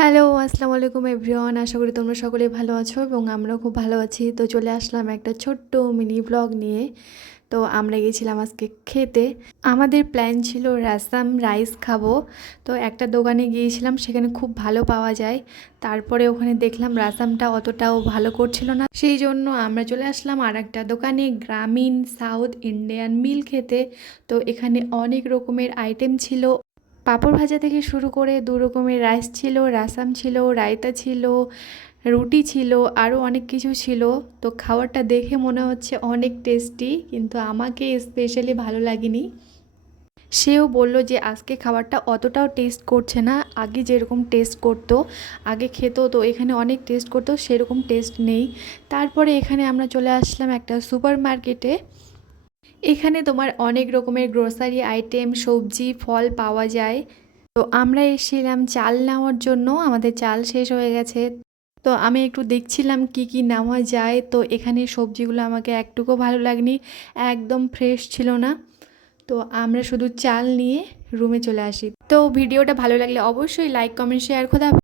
Hello, আসসালামু আলাইকুম everyone. আশা করি তোমরা সকলেই ভালো আছো এবং আমরাও খুব ভালো আছি। তো চলে আসলাম একটা ছোট্ট মিনি ব্লগ নিয়ে। তো আমরা গিয়েছিলাম আজকে খেতে। আমাদের প্ল্যান ছিল রাসাম রাইস খাবো। তো একটা দোকানে গিয়েছিলাম, সেখানে খুব ভালো পাওয়া যায়। তারপরে ওখানে দেখলাম রাসামটা অতটাও ভালো করছিল না, সেই জন্য আমরা চলে আসলাম আর একটা দোকানে, গ্রামীণ সাউথ ইন্ডিয়ান মিল খেতে। তো এখানে অনেক রকমের আইটেম ছিল। পাঁপড় ভাজা থেকে শুরু করে দু রকমের রাইস ছিল, রাসাম ছিল, রায়তা ছিল, রুটি ছিল, আরও অনেক কিছু ছিল। তো খাবারটা দেখে মনে হচ্ছে অনেক টেস্টি, কিন্তু আমাকে স্পেশালি ভালো লাগেনি। সেও বলল যে আজকে খাবারটা অতটাও টেস্ট করছে না, আগে যেরকম টেস্ট করতো, আগে খেত তো এখানে অনেক টেস্ট করতো, সেরকম টেস্ট নেই। তারপরে এখানে আমরা চলে আসলাম একটা সুপার মার্কেটে। এখানে তোমার অনেক রকমের গ্রোসারি আইটেম, সবজি, ফল পাওয়া যায়। তো আমরা এসেছিলাম চাল নেওয়ার জন্য, আমাদের চাল শেষ হয়ে গেছে। তো আমি একটু দেখছিলাম কি কি নেওয়া যায়। তো এখানে সবজিগুলো আমাকে একটুকু ভালো লাগেনি, একদম ফ্রেশ ছিল না। তো আমরা শুধু চাল নিয়ে রুমে চলে আসি। তো ভিডিওটা ভালো লাগলে অবশ্যই লাইক, কমেন্ট, শেয়ার। খোদা।